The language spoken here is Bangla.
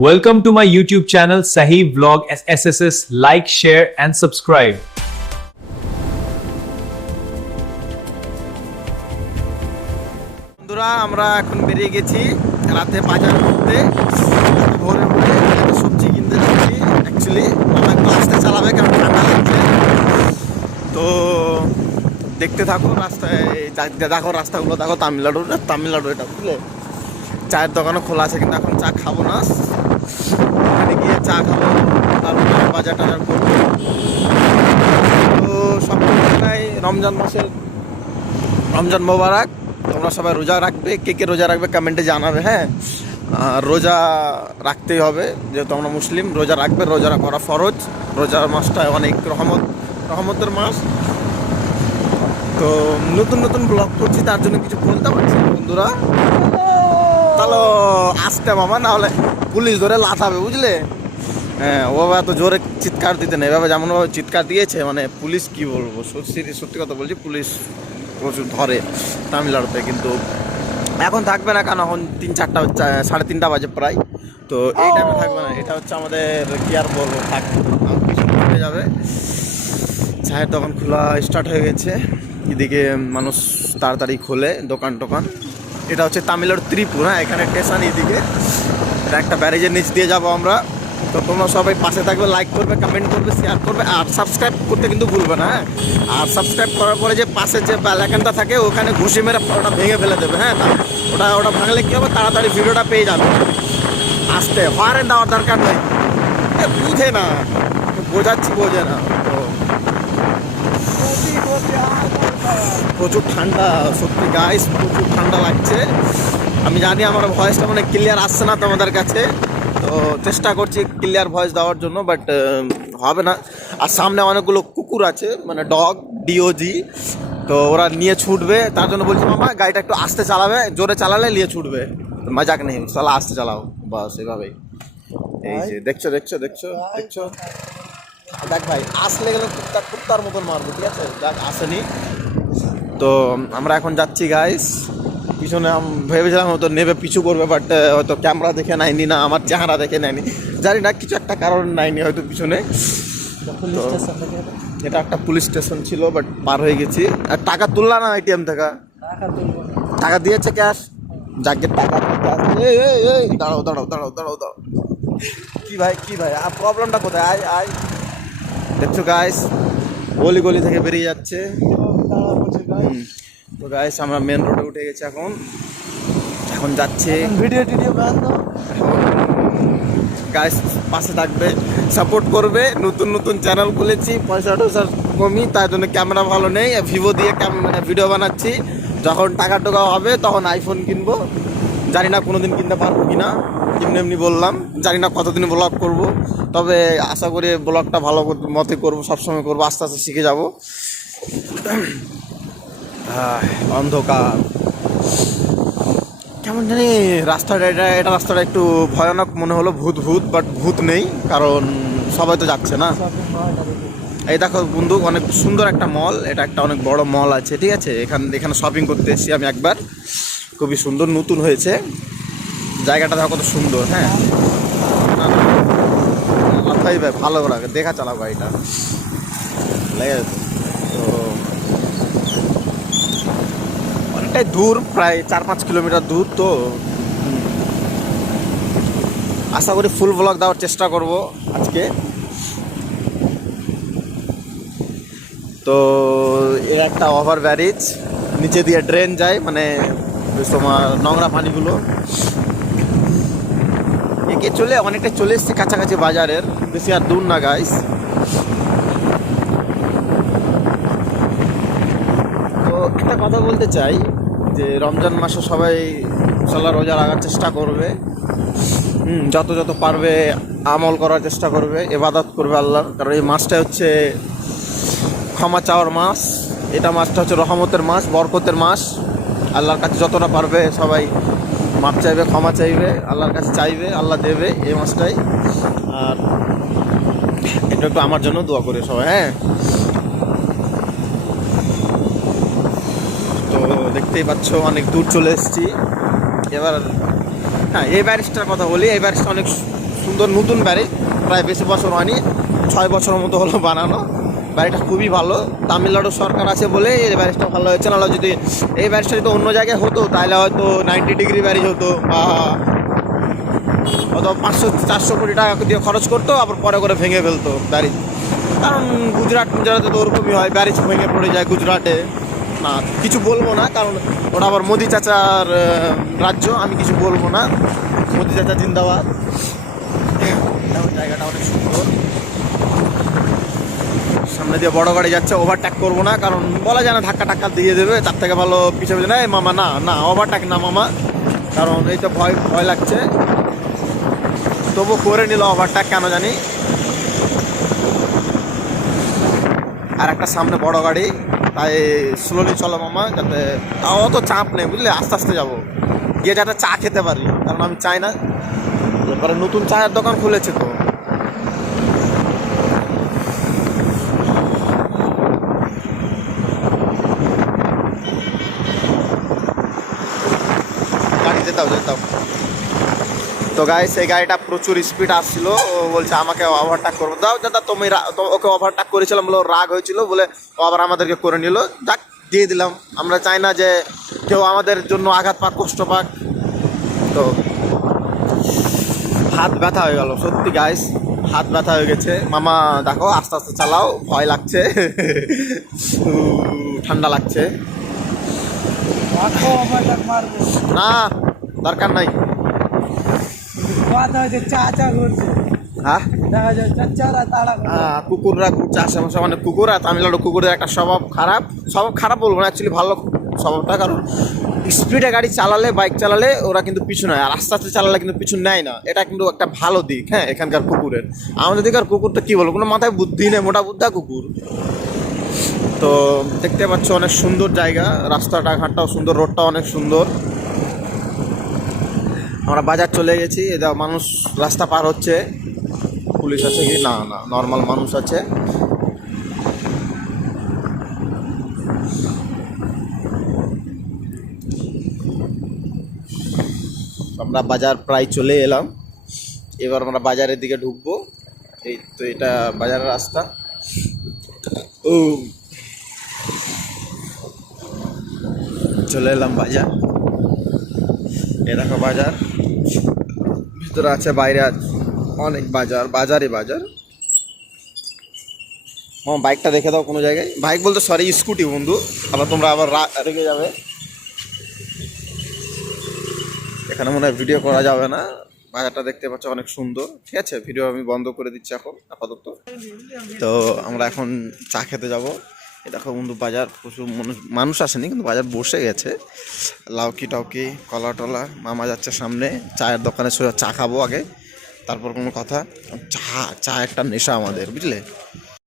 Welcome to my YouTube channel Sahih Vlog SSS. Like, share, and subscribe. বন্ধুরা আমরা এখন বেরিয়ে গেছি রাতে বাজার করতে। ভোরে একটা সবজি কিনতে যাচ্ছি অ্যাকচুয়ালি আমরা একটু আসতে চালাবে কারণ ঠান্ডা লাগছে। তো দেখতে থাকো রাস্তায় দেখো রাস্তাগুলো দেখো তামিলনাড়ুর তামিলনাড়ু এটা বুঝলে? চায়ের দোকানও খোলা আছে কিন্তু এখন চা খাব না। ওখানে গিয়ে চা খাব, তারপরে বাজার টাজার করব। তো সব রমজান মাসের রমজান মোবারক। তোমরা সবাই রোজা রাখবে। কে কে রোজা রাখবে কমেন্টে জানাবে হ্যাঁ? রোজা রাখতেই হবে। যেহেতু আমরা মুসলিম, রোজা রাখবে, রোজা করা ফরজ। রোজার মাসটা অনেক রহমত, রহমতের মাস। তো নতুন নতুন ব্লগ করছি, তার জন্য কিছু বলতে পারছি বন্ধুরা। তাহলে আসতে মামা নাহলে পুলিশ ধরে লাথাবে বুঝলে? হ্যাঁ ও বাবা এত জোরে চিৎকার দিতে নেই বাবা যেমনভাবে চিৎকার দিয়েছে মানে পুলিশ কি বলব? সত্যি সত্যি কথা বলছি পুলিশ প্রচুর ধরে তামিলনাড়ুতে কিন্তু এখন থাকবে না কারণ এখন তিন চারটা সাড়ে তিনটা বাজে প্রায়। তো এই টাইমে থাকবে না এটা হচ্ছে আমাদের কি আর বলব থাক আর কিছু হয়ে যাবে। চায়ের দোকান খোলা স্টার্ট হয়ে গেছে এদিকে মানুষ তাড়াতাড়ি খোলে দোকান টোকান এটা হচ্ছে তামিলনাড়ু ত্রিপুর হ্যাঁ এখানে স্টেশন এদিকে। একটা ব্যারেজের নিচ দিয়ে যাব আমরা। তো তোমরা সবাই পাশে থাকবে লাইক করবে কমেন্ট করবে শেয়ার করবে, আর সাবস্ক্রাইব করতে কিন্তু ভুলবে না হ্যাঁ? আর সাবস্ক্রাইব করার পরে যে পাশে যে বেলাকানটা থাকে, ওখানে ঘুষি মেরে ওটা ভেঙে ফেলে দেবে হ্যাঁ? ওটা ওটা ভাঙলে কী হবে? তাড়াতাড়ি ভিডিওটা পেয়ে যাবে। আসতে হরেন দেওয়ার দরকার নেই। বুঝে না। বোঝাচ্ছি, বোঝে না। প্রচুর ঠান্ডা সত্যি গাইস প্রচুর ঠান্ডা লাগছে। আমি জানি আমার ভয়েসটা মানে ক্লিয়ার আসছে না তোমাদের কাছে। তো চেষ্টা করছি ক্লিয়ার ভয়েস দেওয়ার জন্য বাট হবে না। আর সামনে অনেকগুলো কুকুর আছে মানে ডগ ডিওজি তো ওরা নিয়ে ছুটবে। তার জন্য বলছি মামা গাড়িটা একটু আস্তে চালাবে। জোরে চালালে নিয়ে ছুটবে। মজাক নেই চালা আস্তে চালাও। বাস এভাবেই। এই যে দেখছ দেখছ দেখছ দেখছ? দেখ ভাই আসলে গেলে কুত্তা কুত্তার মতন মারবো ঠিক আছে? দেখ আসেনি। তো আমরা এখন যাচ্ছি গাইস পিছনে ভেবেছিলাম হয়তো নেবে পিছু করবে বাট হয়তো ক্যামেরা দেখে নেয়নি না আমার চেহারা দেখে নেয়নি। জানি না কিছু একটা কারণ নেয়নি হয়তো পিছনে। এটা একটা পুলিশ স্টেশন ছিল বাট পার হয়ে গেছি। আর টাকা তুললা না এটিএম থেকে? টাকা দিয়েছে ক্যাশ যাকে টাকা দাঁড়াও দাঁড়াও দাঁড়াও দাঁড়াও দাঁড়াও। কি ভাই কি ভাই? আর প্রবলেমটা কোথায়? আয় আয়। দেখছ গাইস গলি গলি থেকে বেরিয়ে যাচ্ছে। তো গাইস আমরা মেন রোডে উঠে গেছি এখন। এখন যাচ্ছে। ভিডিও টিডিও গাইস পাশে থাকবে সাপোর্ট করবে নতুন নতুন চ্যানেল খুলেছি পয়সা টয়সা কমই তার জন্য ক্যামেরা ভালো নেই ভিভো দিয়ে ক্যামেরা ভিডিও বানাচ্ছি। যখন টাকা টোকা হবে তখন আইফোন কিনবো। জানি না কোনো দিন কিনতে পারব কি না এমনি এমনি বললাম। জানি না কতদিন ব্লগ করব। তবে আশা করি ব্লগটা ভালো মতে করব, সবসময় করব, আস্তে আস্তে শিখে যাব। অন্ধকার। কেমন জানি রাস্তাটা, এটা এটা রাস্তাটা একটু ভয়ানক মনে হলো, ভূত ভূত বাট ভূত নেই, কারণ সবাই তো যাচ্ছে না। এই দেখো বন্ধু, অনেক সুন্দর একটা মল, এটা একটা অনেক বড় মল আছে, ঠিক আছে? এখান, এখানে শপিং করতে এসেছি আমি একবার। খুবই সুন্দর, নতুন হয়েছে। জায়গাটা দেখো কত সুন্দর হ্যাঁ? মাথায় ভালো লাগে দেখা চালাও গাড়িটা লেগে। তো অনেকটাই দূর, প্রায় চার পাঁচ কিলোমিটার দূর তো। আশা করি ফুল ব্লগ দেওয়ার চেষ্টা করব আজকে। তো এর একটা ওভার ব্যারিজ নিচে দিয়ে ড্রেন যায় মানে তোমার নোংরা পানিগুলো। একে চলে অনেকটা চলে এসেছি কাছাকাছি বাজারের। বেশি আর দূর না গাইস তো একটা কথা বলতে চাই যে রমজান মাসে সবাই সাল্লাহ রোজা রাখার চেষ্টা করবে। হুম, যত যত পারবে আমল করার চেষ্টা করবে এবাদত করবে আল্লাহর। কারণ এই মাসটা হচ্ছে ক্ষমা চাওয়ার মাস। এটা মাসটা হচ্ছে রহমতের মাস বরকতের মাস। আল্লাহর কাছে যতটা পারবে সবাই মাপ চাইবে, ক্ষমা চাইবে, আল্লাহর কাছে চাইবে, আল্লাহ দেবে, এই মাসটাই। আর এটা একটু আমার জন্য দোয়া করে সবাই হ্যাঁ? তো দেখতেই পাচ্ছ, অনেক দূর চলে এসেছি। এবার হ্যাঁ এই ব্যারিজটার কথা বলি, এই ব্যারিজটা অনেক সুন্দর নতুন বাড়ি প্রায় বেশি বছর হয়নি, ছয় বছরের মতো হলো বানানো। বাড়িটা খুবই ভালো। তামিলনাড়ু সরকার আছে বলে এই ব্যারিজটা ভালো হয়েছে। নাহলে যদি এই ব্যারিজটা যদি অন্য জায়গায় হতো, তাহলে হয়তো নাইনটি ডিগ্রি ব্যারিজ হতো বা হয়তো পাঁচশো, চারশো কোটি টাকা দিয়ে খরচ করতো, আবার পরে করে ভেঙে ফেলতো ব্যারিজ কারণ গুজরাট, গুজরাটে তো ওরকমই হয় ব্যারিজ ভেঙে পড়ে যায় গুজরাটে। না, কিছু বলব না, কারণ ওটা আবার মোদি চাচার রাজ্য, আমি কিছু বলব না। মোদি চাচা জিন্দাবাদ। জায়গাটা অনেক সুন্দর। সামনে দিয়ে বড় গাড়ি যাচ্ছে ওভারটেক করব না, কারণ বলা যায় না, ধাক্কা টাক্কা দিয়ে দেবে, তার থেকে ভালো পিছিয়ে পিছিয়ে না "এই মামা, না না ওভারটেক না মামা, কারণ এই তো ভয় ভয় লাগছে। তবু করে নিল ওভারটেক কেন জানি। আর একটা সামনে বড় গাড়ি, তাই স্লোলি চলো মামা, যাতে তাও অত চাপ নেই, বুঝলে? আস্তে আস্তে যাব। গিয়ে যাতে চা খেতে পারি, কারণ আমি চাই না। এবারে নতুন চায়ের দোকান খুলেছে তো। তো গাই সেই গাড়িটা প্রচুর স্পিড আসছিল, ও বলছে আমাকে ওভারটেক করব। দাও দাদা তুমি ওকে ওভারটেক করেছিলাম বলে রাগ হয়েছিল, বলে ও আবার আমাদেরকে করে নিল। যাক, দিয়ে দিলাম। আমরা চাই না যে কেউ আমাদের জন্য আঘাত পাক, কষ্ট পাক। তো হাত ব্যথা হয়ে গেল, সত্যি গাইস হাত ব্যথা হয়ে গেছে। মামা, দেখো, আস্তে আস্তে চালাও, ভয় লাগছে। ঠান্ডা লাগছে। না, দরকার নাই কথা হচ্ছে চা চা করছে হ্যাঁ? কুকুররা আশেপাশে অনেক কুকুর আর তামিলনাড়ু কুকুরের একটা স্বভাব খারাপ। স্বভাব খারাপ বলব না অ্যাকচুয়ালি ভালো স্বভাবটা কারণ স্পিডে গাড়ি চালালে বাইক চালালে ওরা কিন্তু পিছু নেয়। আর আস্তে আস্তে চালালে কিন্তু পিছু নেয় না। এটা কিন্তু একটা ভালো দিক হ্যাঁ এখানকার কুকুরের। আমাদের দিকের কুকুরটা কী বলব কোনো মাথায় বুদ্ধি নেই মোটা বুদ্ধা কুকুর। তো দেখতে পাচ্ছ অনেক সুন্দর জায়গা রাস্তাটা ঘাটটাও সুন্দর রোডটাও অনেক সুন্দর। আমরা বাজার চলে গেছি এ দেখো মানুষ রাস্তা পার হচ্ছে। পুলিশ আছে কি? না না নর্মাল মানুষ আছে। আমরা বাজার প্রায় চলে এলাম। এবার আমরা বাজারের দিকে ঢুকবো। এই তো এটা বাজারের রাস্তা। ও। চলে এলাম বাজার। এ দেখো বাজার। ভিতরে আছে বাইরে অনেক বাজার বাজারে বাজার। আমার বাইকটা দেখে দাও কোনো জায়গায়। বাইক বলতে সরি স্কুটি বন্ধু। আবার তোমরা আবার রেগে যাবে। এখানে মনে হয় ভিডিও করা যাবে না। বাজারটা দেখতে পাচ্ছ অনেক সুন্দর। ঠিক আছে ভিডিও আমি বন্ধ করে দিচ্ছি এখন, আপাতত। তো আমরা এখন চা খেতে যাব। এ দেখো বন্ধু, বাজার প্রচুর মানুষ মানুষ আসেনি, কিন্তু বাজার বসে গেছে। লাউকি টাউকি, কলা টলা, মামা যাচ্ছে সামনে, চায়ের দোকানে চা খাব আগে, তারপর কোনো কথা। চা চা একটা নেশা আমাদের, বুঝলে?